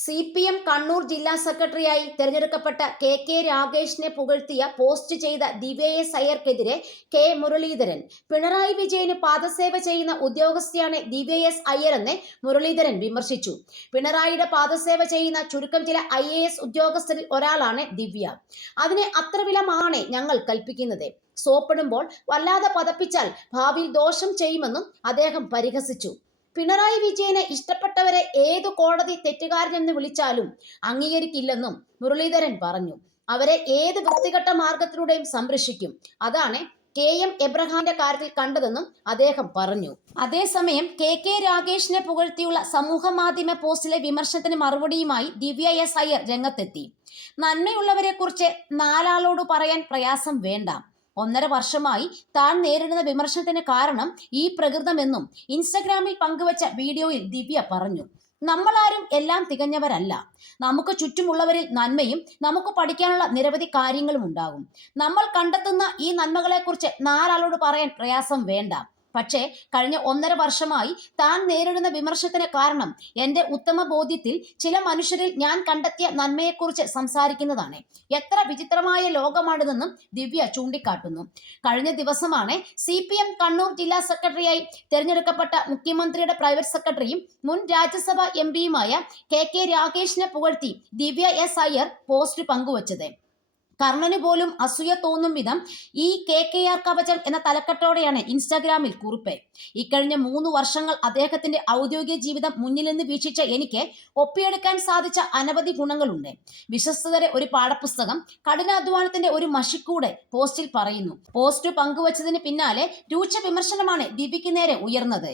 CPM Kannur ജില്ലാ സെക്രട്ടറിയായി തെരഞ്ഞെടുക്കപ്പെട്ട കെ രാഗേഷിനെ പുകഴ്ത്തിയ പോസ്റ്റ് ചെയ്ത ദിവ്യ എസ് അയ്യർക്കെതിരെ കെ മുരളീധരൻ. പിണറായി വിജയന് പാദസേവ ചെയ്യുന്ന ഉദ്യോഗസ്ഥയാണ് ദിവ്യ എസ് അയ്യരെന്ന് മുരളീധരൻ വിമർശിച്ചു. പിണറായിയുടെ പാദസേവ ചെയ്യുന്ന ചുരുക്കം ചില IAS ഉദ്യോഗസ്ഥരിൽ ഒരാളാണ് ദിവ്യ. അതിന് അത്ര വിലമാണ് ഞങ്ങൾ കൽപ്പിക്കുന്നത്. സോപ്പിടുമ്പോൾ വല്ലാതെ പതപ്പിച്ചാൽ ഭാവിയിൽ ദോഷം ചെയ്യുമെന്നും അദ്ദേഹം പരിഹസിച്ചു. പിണറായി വിജയനെ ഇഷ്ടപ്പെട്ടവരെ ഏതു കോടതി തെറ്റുകാരനെന്ന് വിളിച്ചാലും അംഗീകരിക്കില്ലെന്നും മുരളീധരൻ പറഞ്ഞു. അവരെ ഏത് വൃത്തികെട്ട മാർഗത്തിലൂടെയും സംരക്ഷിക്കും. അതാണ് KM എബ്രഹാമിന്റെ കാര്യത്തിൽ കണ്ടതെന്നും അദ്ദേഹം പറഞ്ഞു. അതേസമയം കെ രാഗേഷിനെ പുകഴ്ത്തിയുള്ള സമൂഹ മാധ്യമ പോസ്റ്റിലെ വിമർശനത്തിന് മറുപടിയുമായി ദിവ്യ എസ് അയ്യർ രംഗത്തെത്തി. നന്മയുള്ളവരെ കുറിച്ച് നാലാളോട് പറയാൻ പ്രയാസം വേണ്ട. 1.5 വർഷമായി താൻ നേരിടുന്ന വിമർശനത്തിന് കാരണം ഈ പ്രകൃതമെന്നും ഇൻസ്റ്റഗ്രാമിൽ പങ്കുവച്ച വീഡിയോയിൽ ദിവ്യ പറഞ്ഞു. നമ്മളാരും എല്ലാം തികഞ്ഞവരല്ല. നമുക്ക് ചുറ്റുമുള്ളവരിൽ നന്മയും നമുക്ക് പഠിക്കാനുള്ള നിരവധി കാര്യങ്ങളും ഉണ്ടാകും. നമ്മൾ കണ്ടെത്തുന്ന ഈ നന്മകളെക്കുറിച്ച് നാലാളോട് പറയാൻ പ്രയാസം വേണ്ട. പക്ഷേ കഴിഞ്ഞ 1.5 വർഷമായി താൻ നേരിടുന്ന വിമർശനത്തിന് കാരണം എൻ്റെ ഉത്തമ ബോധ്യത്തിൽ ചില മനുഷ്യരിൽ ഞാൻ കണ്ടെത്തിയ നന്മയെക്കുറിച്ച് സംസാരിക്കുന്നതാണ്. എത്ര വിചിത്രമായ ലോകമാണിതെന്നും ദിവ്യ ചൂണ്ടിക്കാട്ടുന്നു. കഴിഞ്ഞ ദിവസമാണ് CPM കണ്ണൂർ ജില്ലാ സെക്രട്ടറിയായി തെരഞ്ഞെടുക്കപ്പെട്ട മുഖ്യമന്ത്രിയുടെ പ്രൈവറ്റ് സെക്രട്ടറിയും മുൻ രാജ്യസഭാ MP കെ രാഗേഷിനെ പുകഴ്ത്തി ദിവ്യ എസ് അയ്യർ പോസ്റ്റ് പങ്കുവച്ചത്. കർണന് പോലും അസൂയ തോന്നും വിധം ഈ KKR കവചം എന്ന തലക്കെട്ടോടെയാണ് ഇൻസ്റ്റാഗ്രാമിൽ കുറിപ്പ്. ഇക്കഴിഞ്ഞ 3 വർഷങ്ങൾ അദ്ദേഹത്തിന്റെ ഔദ്യോഗിക ജീവിതം മുന്നിൽ നിന്ന് വീക്ഷിച്ച എനിക്ക് ഒപ്പിയെടുക്കാൻ സാധിച്ച അനവധി ഗുണങ്ങളുണ്ട്. വിശ്വസ്തതയുടെ ഒരു പാഠപുസ്തകം, കഠിനാധ്വാനത്തിന്റെ ഒരു മഷിക്കൂടെ പോസ്റ്റിൽ പറയുന്നു. പോസ്റ്റ് പങ്കുവച്ചതിന് പിന്നാലെ രൂക്ഷ വിമർശനമാണ് ദിവ്യയ്ക്ക് നേരെ ഉയർന്നത്.